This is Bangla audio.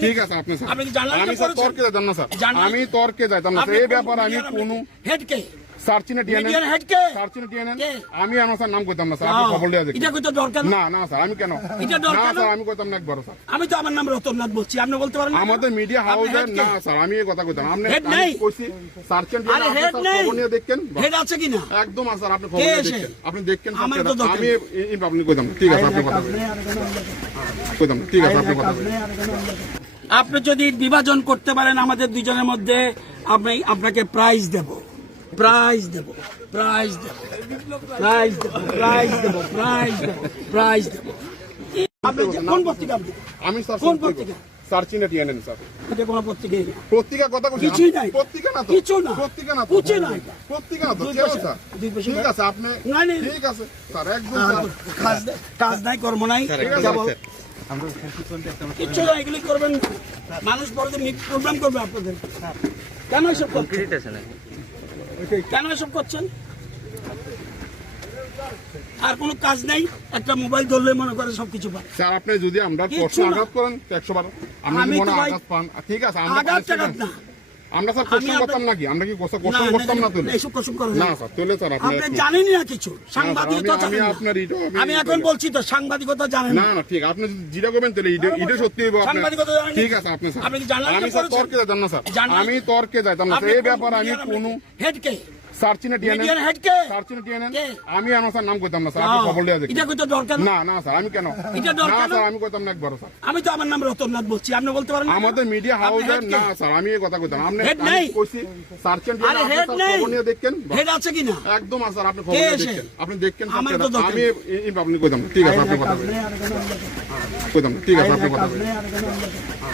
ঠিক আছে আপনি স্যার আমি স্যার তর্কে যাইতাম না স্যার আমি তর্কে যাইতাম না এই ব্যাপারে আমি কোনো হেডকে সার্চিনে টিএনএন মিডিয়ার হেডকে সার্চিনে টিএনএন আমি আমার স্যার নাম কইতাম না স্যার আপনি খবর দেয়া দেখেন এটা কইতে দরকার না না স্যার আমি কেন এটা না দরকার স্যার আমি কইতাম না একবার স্যার আমি তো আমার নাম রতননাথ বলছি আপনি বলতে পারেন না? আমাদের মিডিয়া হাউসে না স্যার আমি এই কথা কইতাম আপনি হেড নাই। কইছি সার্চিনে আরে টিএনএন হেড আপনি নাই। খবর নিয়ে দেখেন হেড আছে কিনা একদম স্যার আপনি খবর কে নিয়ে এসে? দেখেন আপনি দেখেন স্যার, আমার তো দরকার আমি আপনি কইতাম না। ঠিক আছে আপনি কথা বলেন কইতাম না। ঠিক আছে আপনি কথা বলেন আপনি যদি বিভাজন করতে পারেন আমাদের দুজনের মধ্যে আপনাকে প্রাইজ দেব প্রাইজ দেব প্রাইজ দেব প্রাইজ দেব প্রাইজ দেব প্রাইজ দেব প্রাইজ দেব আপনি কোন পত্রিকা আপনি আমি স্যার কোন পত্রিকা সার্চিনে টিএনএন স্যার এটা কোন পত্রিকা পত্রিকা কথা কইছি কিছুই নাই। পত্রিকা না তো কিছু না। পত্রিকা না তো কিছু না এটা। পত্রিকা না তো দুই কেন পয়সা। স্যার দুই পয়সা। ঠিক আছে আপনি না, না। ঠিক আছে স্যার একদম স্যার কাজ নাই কর্ম নাই যাব। কিচ্ছু না এগুলি করবেন না। মানুষ পরে প্রোগ্রাম করবে আপনাদের কেন এসব করছেন কেন এসব করছেন আর কোনো কাজ নাই একটা মোবাইল ধরলে মনে করে সবকিছু পায় স্যার আপনি যদি আমরা কিচ্ছু প্রশ্ন না। আঘাত করেন 100 বার আমরা আমি যদি তো মনে ভাই- আঘাত পান ঠিক আছে আমরা আঘাত টাঘাত না আমরা স্যার আমি কোশ্চেন আপনার- করতাম নাকি আমরা কি কোশ্চেন না, করতাম না তুলে এইসব কোশ্চেন করেন না স্যার তুলে স্যার আপনি আপনি জানেনই না কিছু আমি সাংবাদিকতা জানেন না। আপনার এটাও আমি এখন বলছি তো সাংবাদিকতা জানেন না না না ঠিক আপনি যদি যেটা করবেন তাহলে এটা সত্যি হবে আপনার সাংবাদিকতা জানেন না। ঠিক আছে আপনি স্যার আপনি কি জানার আমি চেষ্টা স্যার করেছেন? তর্কে যাইতাম না স্যার জানার- আমি তর্কে যাইতাম না আপনি এই কোন ব্যাপারে আমি মিডিয়ার কোনো হেডকে সার্চিনে টিএনএন মিডিয়ার হেডকে সার্চিনে টিএনএন কে? আমি আমার স্যার নাম কইতাম না স্যার আপনি খবর দেয়া দেখেন এটা কইতে দরকার না। না না স্যার আমি কেন এটা না দরকার না। স্যার আমি কইতাম না একবার স্যার আমি তো আমার নাম রতননাথ বলছি আপনি বলতে পারেন না? আমাদের মিডিয়া হাউসে হেড কে? না স্যার আমি এই কথা কইতাম আপনি হেড নাই। কইছি সার্চেন আরে হেড নাই। খবর নিয়ে দেখেন হেড আছে কিনা একদম স্যার আপনি খবর কে নিয়ে এসে? দেখেন আপনি দেখেন আমার তো দরকার আমি আপনি কইতাম না। ঠিক আছে আপনি কথা বলেন কইতাম না। ঠিক আছে আপনি কথা বলেন